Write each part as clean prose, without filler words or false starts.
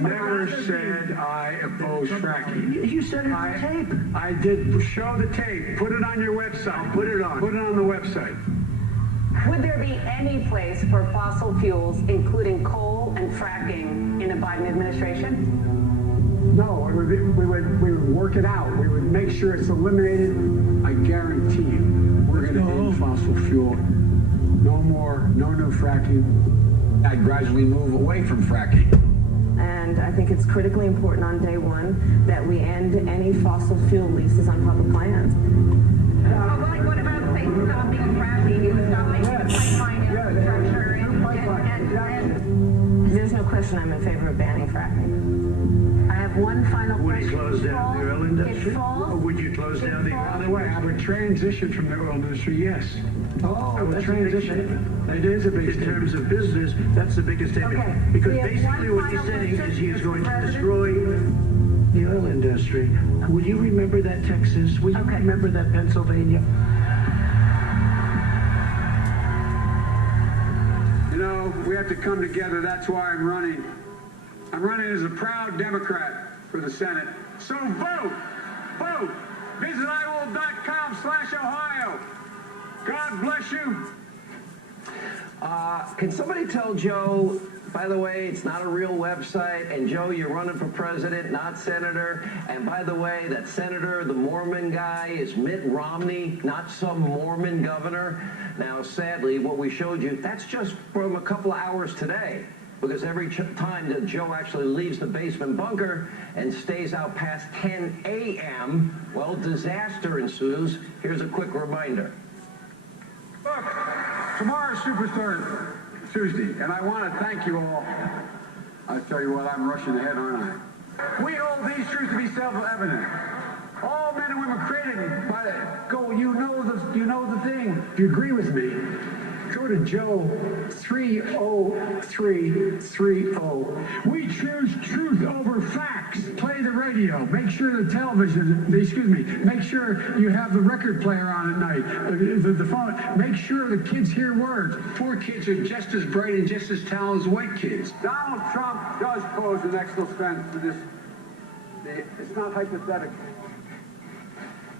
never said I oppose fracking. You said it on tape. I did show the tape. Put it on your website. Put it on the website. Would there be any place for fossil fuels, including coal and fracking, in a Biden administration? No, we would work it out. We would make sure it's eliminated. I guarantee you, we're going to end fossil fuel. No more, no new fracking. I'd gradually move away from fracking. And I think it's critically important on day one that we end any fossil fuel leases on public lands. What about, say, stopping fracking, stopping pipeline infrastructure, and There's no question I'm in favor of banning fracking. I have one final question. Would you close down the oil industry? Or would you close down the By the way, I would transition from the oil industry, yes. Oh, I would transition. It is a big In statement. terms of business, that's the biggest statement. Okay. Because We have basically one what he's final saying question, is he is going to Mr. destroy the oil industry. Would you remember that, Texas? Would you Okay. remember that, Pennsylvania? You know, we have to come together. That's why I'm running. I'm running as a proud Democrat for the Senate. So vote! Vote! Visit iwill.com/Ohio. God bless you. Can somebody tell Joe, by the way, it's not a real website, and Joe, you're running for president, not senator, and by the way, that senator, the Mormon guy, is Mitt Romney, not some Mormon governor. Now, sadly, what we showed you, that's just from a couple of hours today, because every time that Joe actually leaves the basement bunker and stays out past 10 a.m., well, disaster ensues. Here's a quick reminder. Look, tomorrow's Superstar Tuesday, and I want to thank you all. I tell you what, I'm rushing ahead, aren't I? We hold these truths to be self-evident. All men and women created by you know the thing. If you agree with me, go to Joe 30330. We choose truth over facts. Play the radio. Make sure the television, make sure you have the record player on at night. The phone. Make sure the kids hear words. Poor kids are just as bright and just as talented as white kids. Donald Trump does pose an existential threat to this. It's not hypothetical.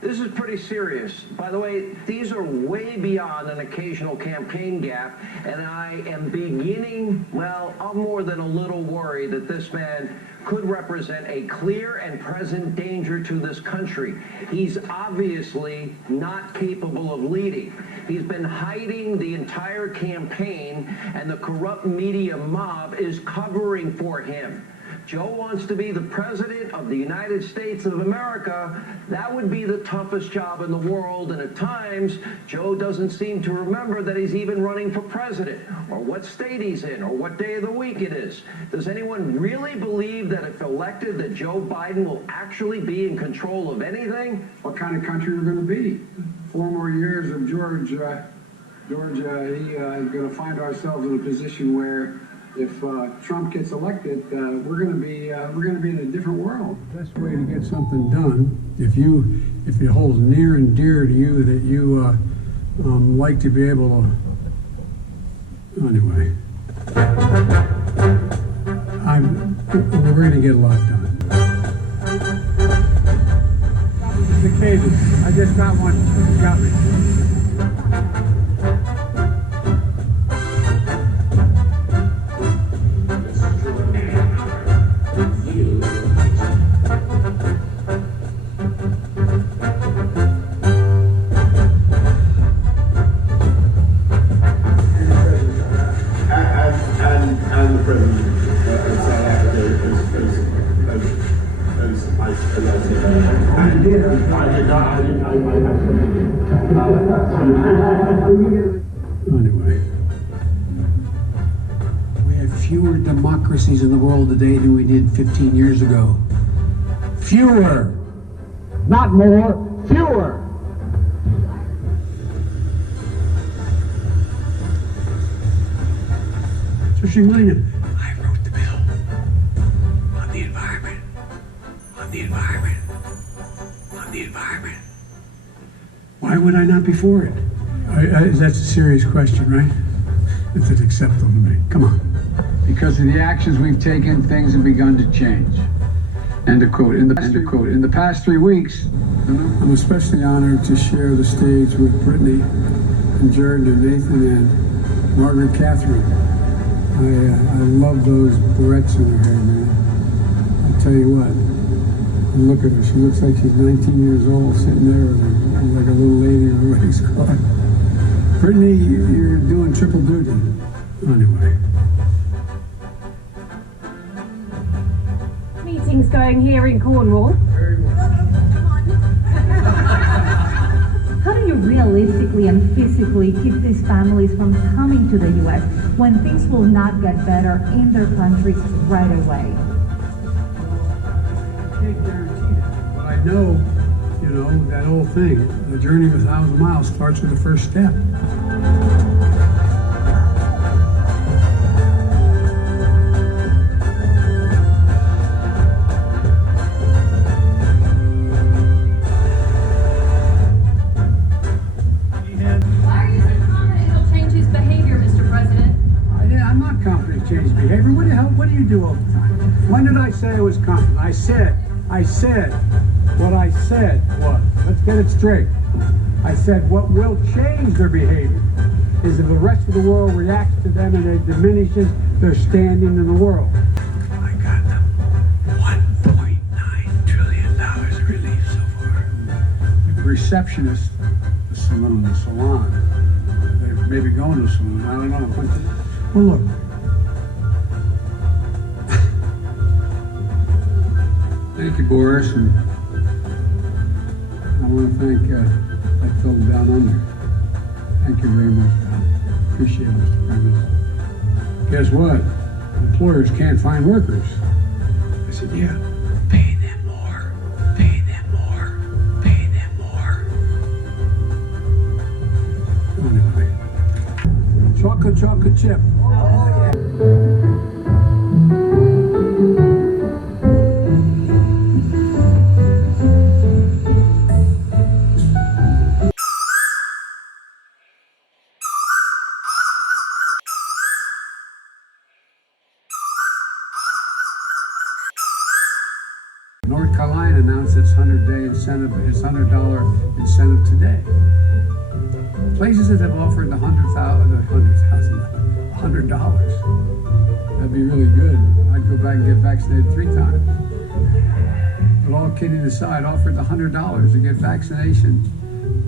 This is pretty serious. By the way, these are way beyond an occasional campaign gap, and I am beginning, well, I'm more than a little worried that this man could represent a clear and present danger to this country. He's obviously not capable of leading. He's been hiding the entire campaign, and the corrupt media mob is covering for him. Joe wants to be the president of the United States of America. That would be the toughest job in the world, and at times, Joe doesn't seem to remember that he's even running for president, or what state he's in, or what day of the week it is. Does anyone really believe that if elected, that Joe Biden will actually be in control of anything? What kind of country we're going to be? 4 more years of Georgia, is going to find ourselves in a position where if Trump gets elected, we're going to be in a different world. The best way to get something done, if it holds near and dear to you that you like to be able to. Anyway, we're going to get a lot done. The cables. I just got one. Got me. And the president of South Africa Anyway, we have fewer democracies in the world today than we did 15 years ago. Fewer, not more, fewer. So Shingleena, I wrote the bill on the environment, on the environment, on the environment. Why would I not be for it? That's a serious question, right? if it's acceptable to me. Come on. Because of the actions we've taken, things have begun to change. End of quote. In the past 3 weeks, I'm especially honored to share the stage with Brittany and Jordan and Nathan and Margaret Catherine. I love those barrettes in her hair, man. I'll tell you what. Look at her. She looks like she's 19 years old, sitting there like a little lady in a race car. Brittany, you're doing triple duty. Anyway. Meetings going here in Cornwall. How do you realistically and physically keep these families from coming to the U.S. when things will not get better in their countries right away? I can't guarantee that, but I know, that old thing, the journey of 1,000 miles starts with the first step. What do you do all the time? When did I say I was confident? I said what I said was, let's get it straight. I said what will change their behavior is if the rest of the world reacts to them and it diminishes their standing in the world. I got them $1.9 trillion relief so far. The receptionist, the salon, they're maybe going to the salon, I don't know. Well, look. Thank you, Boris, and I want to thank that fellow down under. Thank you very much, pal. Appreciate it, Mr. President. Guess what? Employers can't find workers. I said, yeah, pay them more, pay them more, pay them more. Anyway, chocolate chip. Oh, yeah. North Carolina announced its $100 incentive today. Places that have offered the $100,000, that'd be really good. I'd go back and get vaccinated 3 times. But all kidding aside, offered the $100 to get vaccination,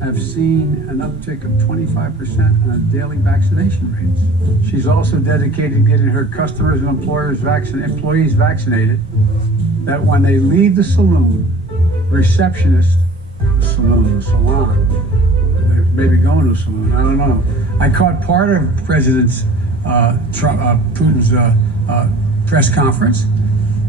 have seen an uptick of 25% on daily vaccination rates. She's also dedicated to getting her customers and employees vaccinated, that when they leave the saloon, receptionist, the salon, they're maybe going to a saloon, I don't know. I caught part of President Putin's press conference,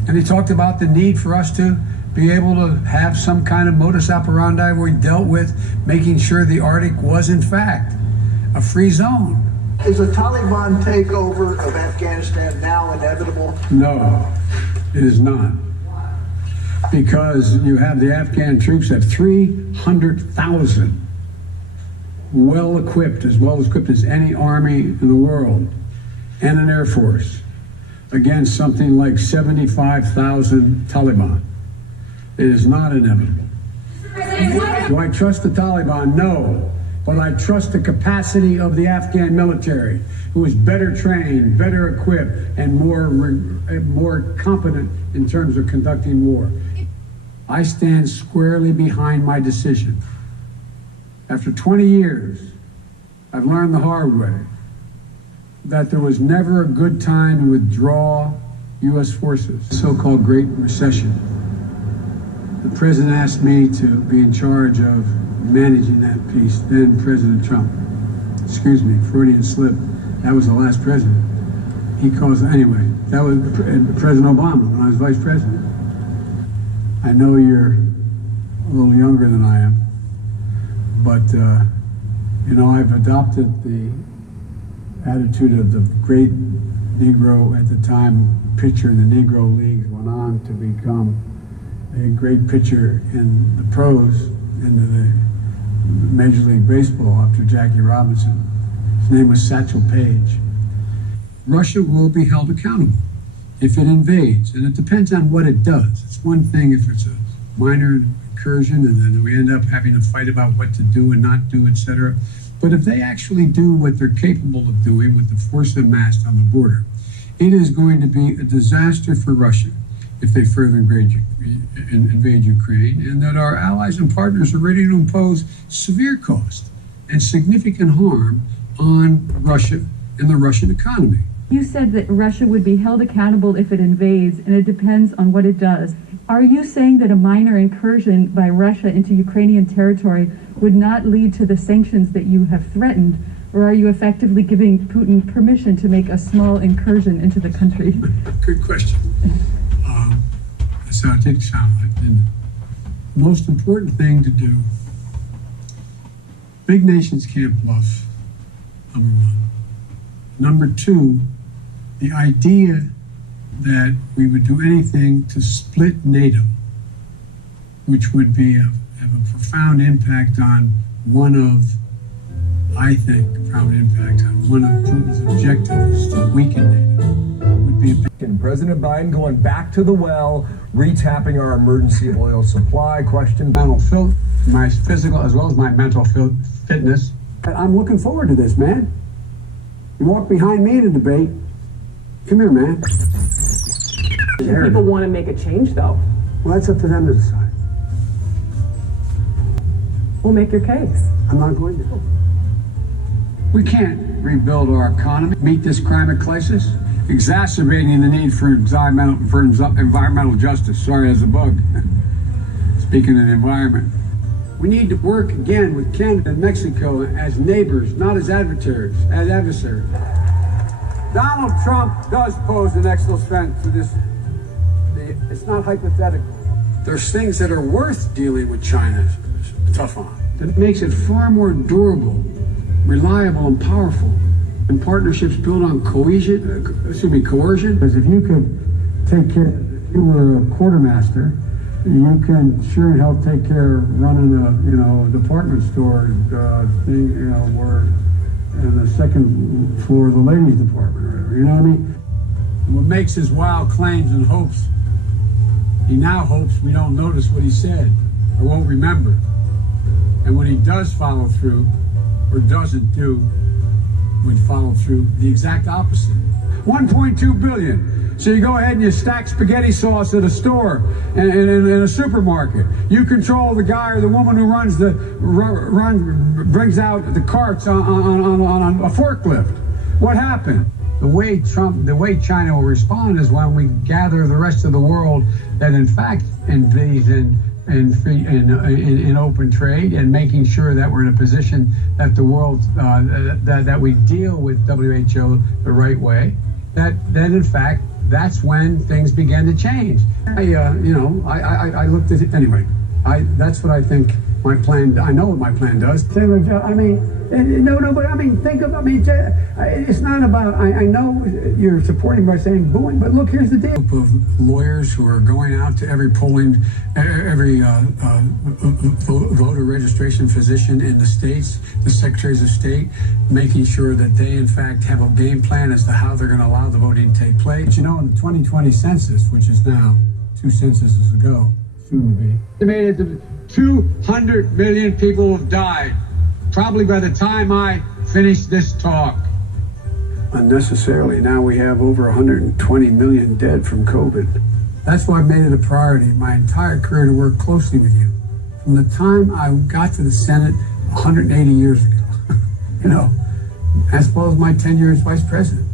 and he talked about the need for us to be able to have some kind of modus operandi where we dealt with making sure the Arctic was, in fact, a free zone. Is a Taliban takeover of Afghanistan now inevitable? No, it is not. Because you have the Afghan troops have 300,000 well-equipped as any army in the world, and an air force, against something like 75,000 Taliban. It is not inevitable. Do I trust the Taliban? No. But I trust the capacity of the Afghan military, who is better trained, better equipped, and more competent in terms of conducting war. I stand squarely behind my decision. After 20 years, I've learned the hard way that there was never a good time to withdraw U.S. forces. The so-called Great Recession. The president asked me to be in charge of managing that piece. Then President Trump, excuse me, Freudian slip. That was the last president. He calls, anyway, that was President Obama when I was vice president. I know you're a little younger than I am, but, I've adopted the attitude of the great Negro at the time pitcher in the Negro Leagues, went on to become a great pitcher in the pros, into the Major League Baseball after Jackie Robinson. His name was Satchel Paige. Russia will be held accountable if it invades, and it depends on what it does. It's one thing if it's a minor incursion and then we end up having to fight about what to do and not do, etc. But if they actually do what they're capable of doing with the force amassed on the border, it is going to be a disaster for Russia if they further invade Ukraine, and that our allies and partners are ready to impose severe cost and significant harm on Russia and the Russian economy. You said that Russia would be held accountable if it invades, and it depends on what it does. Are you saying that a minor incursion by Russia into Ukrainian territory would not lead to the sanctions that you have threatened, or are you effectively giving Putin permission to make a small incursion into the country? Good question. That's how it did sound like. And the most important thing to do, big nations can't bluff, number one. Number two, the idea that we would do anything to split NATO, which would be have a profound impact on profound impact on one of Putin's objectives to weaken NATO, would be a big. And President Biden going back to the well, retapping our emergency oil supply question. Mental filth, my physical as well as my mental fitness. I'm looking forward to this, man. You walk behind me in a debate. Come here, man. People want to make a change, though. Well, that's up to them to decide. We'll make your case. I'm not going to. We can't rebuild our economy, meet this climate crisis, exacerbating the need for environmental justice. Sorry, there's a bug. Speaking of the environment. We need to work again with Canada and Mexico as neighbors, not as adversaries. Donald Trump does pose an extra threat to this. It's not hypothetical. There's things that are worth dealing with China tough on. That makes it far more durable, reliable, and powerful. And partnerships built on coercion. Because if you could take care, if you were a quartermaster, you can sure and help take care of running a department store thing, where in the second floor of the ladies department or whatever, you know what I mean? What makes his wild claims and hopes, he now hopes we don't notice what he said or won't remember. And when he does follow through or doesn't do, we'd follow through the exact opposite. 1.2 billion. So you go ahead and you stack spaghetti sauce at a store and in a supermarket. You control the guy or the woman who brings out the carts on a forklift. What happened? The way China will respond is when we gather the rest of the world that in fact believes in open trade and making sure that we're in a position that the world that we deal with WHO the right way. That in fact that's when things began to change. I looked at it anyway. That's what I think my plan. I know what my plan does. But it's not about. I know you're supporting by saying booing, but look, here's the deal. A group of lawyers who are going out to every voter registration physician in the states, the secretaries of state, making sure that they in fact have a game plan as to how they're going to allow the voting to take place. But in the 2020 census, which is now 2 censuses ago, soon to be, estimated that 200 million people have died, probably by the time I finish this talk. Unnecessarily, now we have over 120 million dead from COVID. That's why I made it a priority my entire career to work closely with you. From the time I got to the Senate 180 years ago, as well as my tenure as vice president.